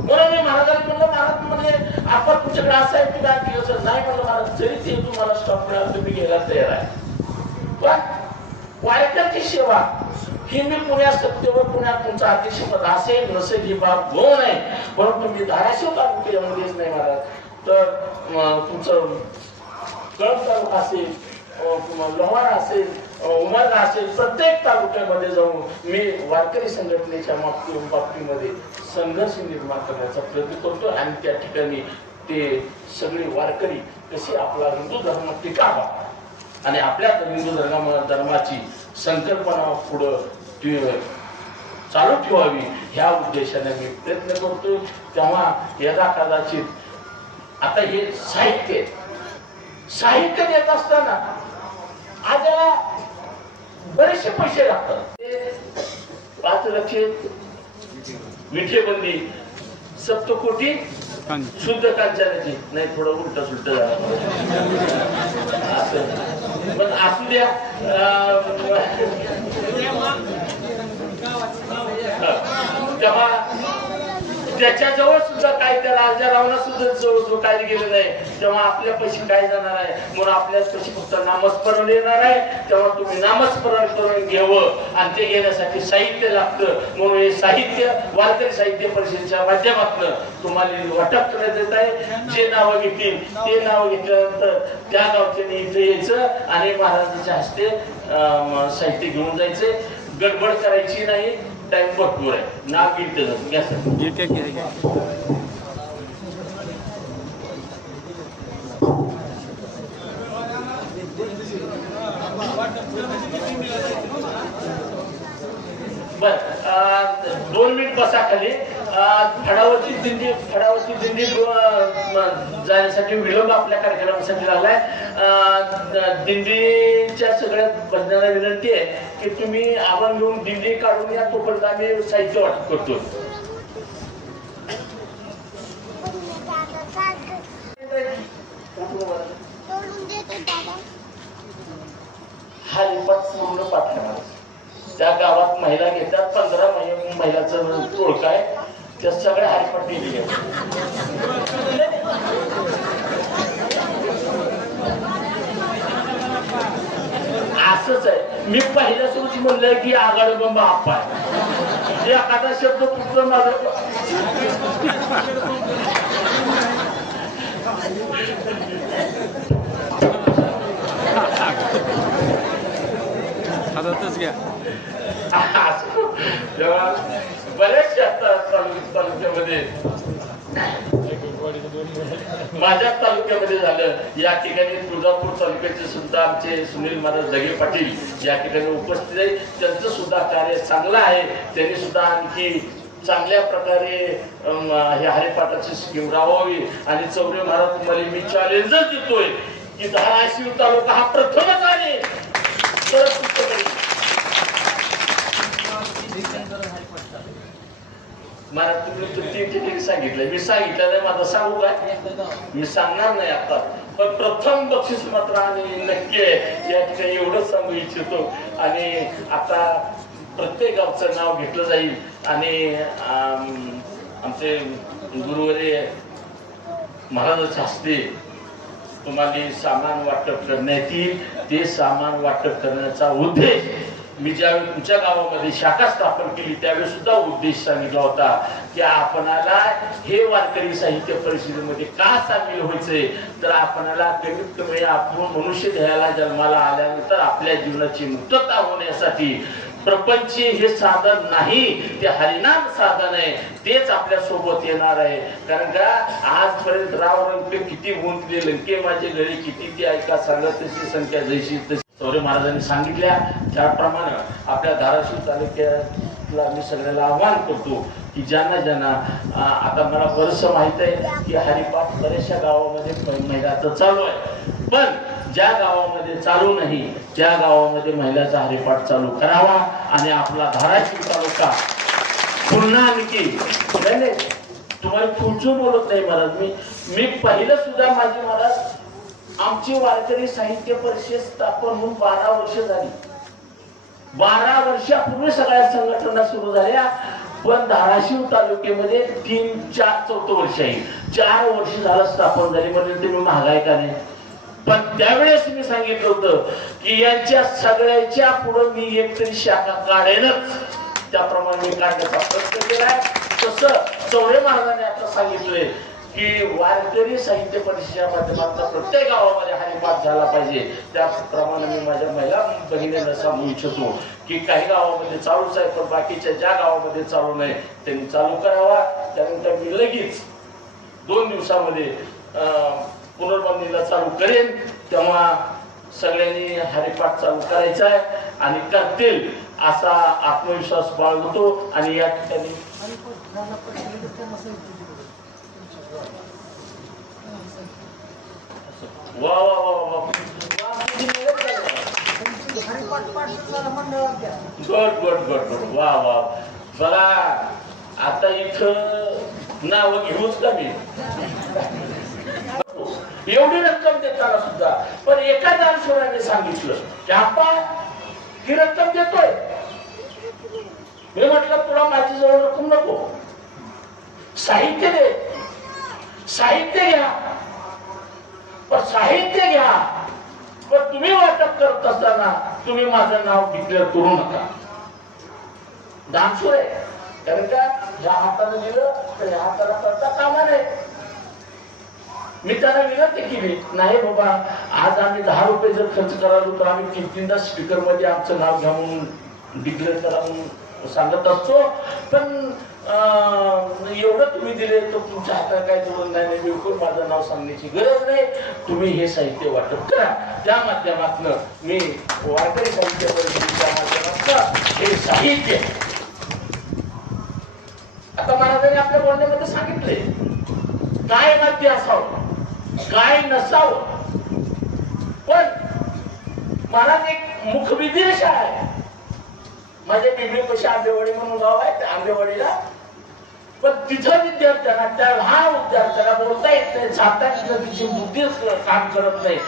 म्हणून मी महाराजांना म्हणलं महाराज म्हणजे आपण तुमच्याकडे असं आहे की काय केलं नाही म्हणलं महाराज जरी ते तुम्हाला स्टॉप मिळाला तुम्ही घ्यायला तयार आहे. पण वारकऱ्याची सेवा ही मी पुण्यात सत्तेवर पुण्यात तुमचं अध्यक्षपद असेल नसेल ही बाब गो नाही. परंतु मी धाराशिव तालुक्यामध्येच नाही महाराज तर तुमचं कळंब तालुका असेल लोहार असेल उमरगा असेल प्रत्येक तालुक्यामध्ये जाऊन मी वारकरी संघटनेच्या बाबतीमध्ये संघर्ष निर्माण करण्याचा प्रयत्न करतो आणि त्या ठिकाणी ते सगळे वारकरी कसे आपला हिंदू धर्म टिकावा आणि आपल्या हिंदू धर्माची संकल्पना पुढं चालू ठेवावी ह्या उद्देशाने मी प्रयत्न करतो. तेव्हा यदा कदाचित आता हे साहित्य देत असताना आज बरेचसे पैसे लागतात. 5 लक्ष विठेबंदी सप्तकोटी शुद्ध कांचनाची नाही थोडं उलट सुलट झालं पण असू द्या. तेव्हा त्याच्याजवळ सुद्धा काय त्या राजारावना सुद्धा जवळ काय गेलं नाही तेव्हा आपल्या पैसे काय जाणार आहे म्हणून आपल्या पैसे फक्त नामस्मरण येणार आहे. तेव्हा तुम्ही नामस्मरण करून घ्यावं आणि ते घेण्यासाठी साहित्य लागतं. म्हणून हे साहित्य वारकरी साहित्य परिषदेच्या माध्यमातून तुम्हाला वाटप करण्यात येत आहे. जे नावं घेतील ते नावं घेतल्यानंतर त्या गावच्याने इथे यायचं आणि महाराजांच्या हस्ते साहित्य घेऊन जायचे. गडबड करायची नाही. टाइम भरपूर आहे. नाव बर 2 मिनिट बसा खाली. फडावरची दिंडी जाण्यासाठी विलंब आपल्या कार्यक्रमासाठी झालाय. दिंडीच्या सगळ्या भजनाला विनंती आहे की तुम्ही आव्हान घेऊन दिंडी काढून या तोपर्यंत आम्ही साहित्य वाटप करतो. हरिपाठ पूर्ण पाठ आहे. त्या गावात महिला घेतात 15 महिलाचं टोळका आहे. त्या सगळ्या हरिपाठ दिली असंच आहे. मी पहिल्या सुरूच म्हणलंय की आगाड बंबा आप्पा आहे. एखादा शब्द पुढचं माझं बऱ्याचशा तालुक्यामध्ये माझ्या तालुक्यामध्ये झालं. या ठिकाणी तुळजापूर तालुक्याचे सुद्धा आमचे सुनील महाराज दगे पाटील या ठिकाणी उपस्थित आहे. त्यांचं सुद्धा कार्य चांगलं आहे. त्यांनी सुद्धा आणखी चांगल्या प्रकारे हे हरिपाठाची स्कीम राबवावी. आणि चौरे महाराज तुम्हाला मी चॅलेंजच देतोय की धाराशिव तालुका हा प्रथमच आहे महाराज. तुम्ही 3 ठिकाणी सांगितलं. मी सांगितलं नाही माझं सांगू काय मी सांगणार नाही आता. पण प्रथम बक्षीस मात्र आणि नक्की आहे या ठिकाणी एवढंच सांगू इच्छितो. आणि आता प्रत्येक गावचं नाव घेतलं जाईल आणि आमचे गुरुवर्य महाराजाच्या हस्ते तुम्हाला सामान वाटप करण्यात येईल. ते सामान वाटप करण्याचा उद्देश मी ज्यावेळी तुमच्या गावामध्ये शाखा स्थापन केली त्यावेळी सुद्धा उद्देश सांगितला होता की आपणाला हे वारकरी साहित्य परिषदेमध्ये का सामील व्हायचंय तर आपणाला कमीत कमी आपण मनुष्य देहाला जन्माला आल्यानंतर आपल्या जीवनाची मुक्तता होण्यासाठी प्रपंच हे साधन नाही ते हरिनाम साधन आहे. तेच आपल्या सोबत येणार आहे. कारण का आजपर्यंत राव रंग किती गुंतले लंके माझे घरी किती ते ऐका सांगत तशी संख्या जैशी तशी चौरे महाराजांनी सांगितल्या त्याप्रमाणे आपल्या धाराशिव तालुक्यातला मी सगळ्याला आवाहन करतो की ज्यांना आता मला बरंच माहित आहे की हरिपाठ बऱ्याचशा गावामध्ये महिलाचं चालू आहे. पण ज्या गावामध्ये चालू नाही त्या गावामध्ये महिलाचा हरिपाठ चालू करावा आणि आपला धाराशिव तालुका पुन्हा आणखी तुम्हाला पुढचं बोलत नाही महाराज. मी पहिलं सुद्धा माझी महाराज आमची वारकरी साहित्य परिषद स्थापन होऊन 12 वर्ष झाली. 12 वर्षापूर्वी सगळ्या संघटना सुरू झाल्या. पण धाराशिव तालुक्यामध्ये 3-4 वर्ष आहे. 4 वर्ष झालं स्थापन झाली. म्हणजे तुम्ही महागाय का नाही. पण त्यावेळेस मी सांगितलं होतं की यांच्या सगळ्याच्या पुढे मी एकतरी शाखा काढेनच. त्याप्रमाणे मी काढण्याचा प्रयत्न केलाय. तसं चौरे महाराजांनी आता सांगितलंय की वारकरी साहित्य परिषदेच्या माध्यमातून प्रत्येक गावामध्ये हरिपाठ झाला पाहिजे. त्याप्रमाणे मी माझ्या महिला बहिणींना सांगू इच्छितो की काही गावामध्ये चालूच आहे, पण बाकीच्या ज्या गावामध्ये चालू नाही त्यांनी चालू करावा. त्यानंतर मी लगेच 2 दिवसामध्ये पुनर्बांधणीला चालू करेन. तेव्हा सगळ्यांनी हरिपाठ चालू करायचा आहे आणि करतील असा आत्मविश्वास बाळगतो. आणि या ठिकाणी वा वा वा वा गुड गुड गुड गुड वा वा. बघा आता इथं नाव घेऊच का मी एवढी रक्कम देताना सुद्धा. पण एका दानशूराने सांगितलं की आपा ही रक्कम देतोय. मी म्हटलं तुला माझी जवळ रक्कम नको, साहित्य दे. साहित्य घ्या, पण साहित्य घ्या पण तुम्ही वाटप करत असताना तुम्ही माझं नाव डिक्लेअर करू नका. दानशूर आहे. कारण का ज्या हाताने दिलं तर ह्या हाताला करता कामा नये. मी त्यांना विनंती केली नाही बाबा आज आम्ही 10 रुपये जर खर्च करालो तर आम्ही 3-3दा स्पीकर मध्ये आमचं नाव घ्या म्हणून डिक्लेअर करा म्हणून सांगत असतो. पण एवढं तुम्ही दिले तर तुमच्या हातात काय जोडून नाही. बिलकुल माझं नाव सांगण्याची गरज नाही. तुम्ही हे साहित्य वाटप करा. त्या माध्यमातून मी वारकरी साहित्य परिषदेच्या माध्यमातून हे साहित्य आता महाराजांनी आपल्या बोलण्यामध्ये सांगितले काय नाट्य असावं काय नसावं. पण महाराज एक मुखविदेश आहे. माझ्या बिबली पैसे आंबेवाडी म्हणून गाव आहे त्या आंबेवाडीला. पण तिथं विद्यार्थ्यांना त्या लहान विद्यार्थ्याला बोलता येत नाही. जाता तिथं तिची बुद्धी काम करत नाही.